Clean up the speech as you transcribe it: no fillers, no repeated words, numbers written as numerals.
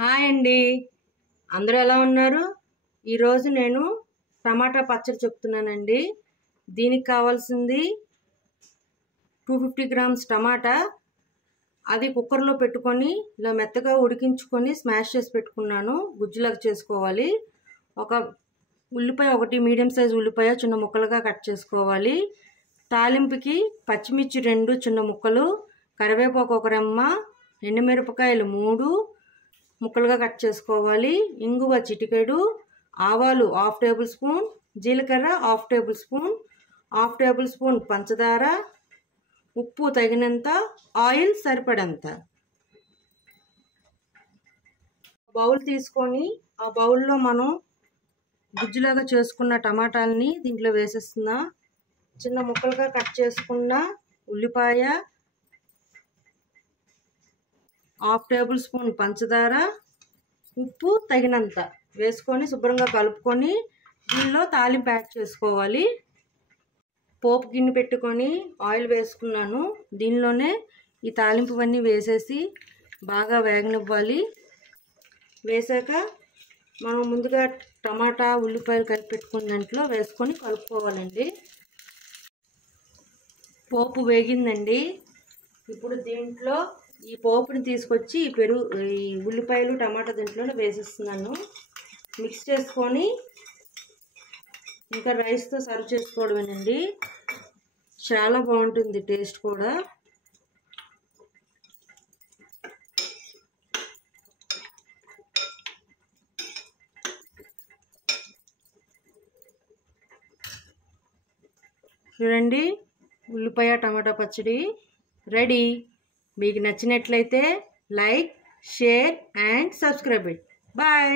Hi అండి, అందరూ ఎలా ఉన్నారు? ఈరోజు నేను టమాటా పచ్చడి చెప్తున్నానండి. దీనికి కావాల్సింది 250 గ్రామ్స్ టమాటా. అది కుక్కర్లో పెట్టుకొని ఇలా మెత్తగా ఉడికించుకొని స్మాష్ చేసి పెట్టుకున్నాను. గుజ్జులాగా చేసుకోవాలి. ఒక ఉల్లిపాయ, ఒకటి మీడియం సైజ్ ఉల్లిపాయ చిన్న ముక్కలుగా కట్ చేసుకోవాలి. తాలింపుకి పచ్చిమిర్చి 2 చిన్న ముక్కలు, కరివేపాకు 1 రెమ్మ, ఎండుమిరపకాయలు 3 ముక్కలుగా కట్ చేసుకోవాలి. ఇంగువ చిటికెడు, ఆవాలు 1/2 టేబుల్ స్పూన్, జీలకర్ర 1/2 టేబుల్ స్పూన్, 1/2 టేబుల్ స్పూన్ పంచదార, ఉప్పు తగినంత, ఆయిల్ సరిపడంత. బౌల్ తీసుకొని ఆ బౌల్లో మనం గుజ్జులాగా చేసుకున్న టమాటాలని దీంట్లో వేసేస్తున్నా. చిన్న ముక్కలుగా కట్ చేసుకున్న ఉల్లిపాయ, 1/2 టేబుల్ స్పూన్ పంచదార, ఉప్పు తగినంత వేసుకొని శుభ్రంగా కలుపుకొని దీనిలో తాలింపు యాడ్ చేసుకోవాలి. పోపు గిన్నె పెట్టుకొని ఆయిల్ వేసుకున్నాను. దీనిలోనే ఈ తాలింపువన్నీ వేసేసి బాగా వేగనివ్వాలి. వేసాక మనం ముందుగా టమాటా ఉల్లిపాయలు కలిపి పెట్టుకున్న దాంట్లో వేసుకొని కలుపుకోవాలండి. పోపు వేగిందండి. ఇప్పుడు దీంట్లో ఈ పోపుని తీసుకొచ్చి ఈ ఉల్లిపాయలు టమాటా దీంట్లోనే వేసేస్తున్నాను. మిక్స్ చేసుకొని ఇంకా రైస్తో సర్వ్ చేసుకోవడమేనండి. చాలా బాగుంటుంది టేస్ట్ కూడా. చూడండి, ఉల్లిపాయ టమాటా పచ్చడి రెడీ. మీకు నచ్చినట్లయితే like, share and subscribe. Bye.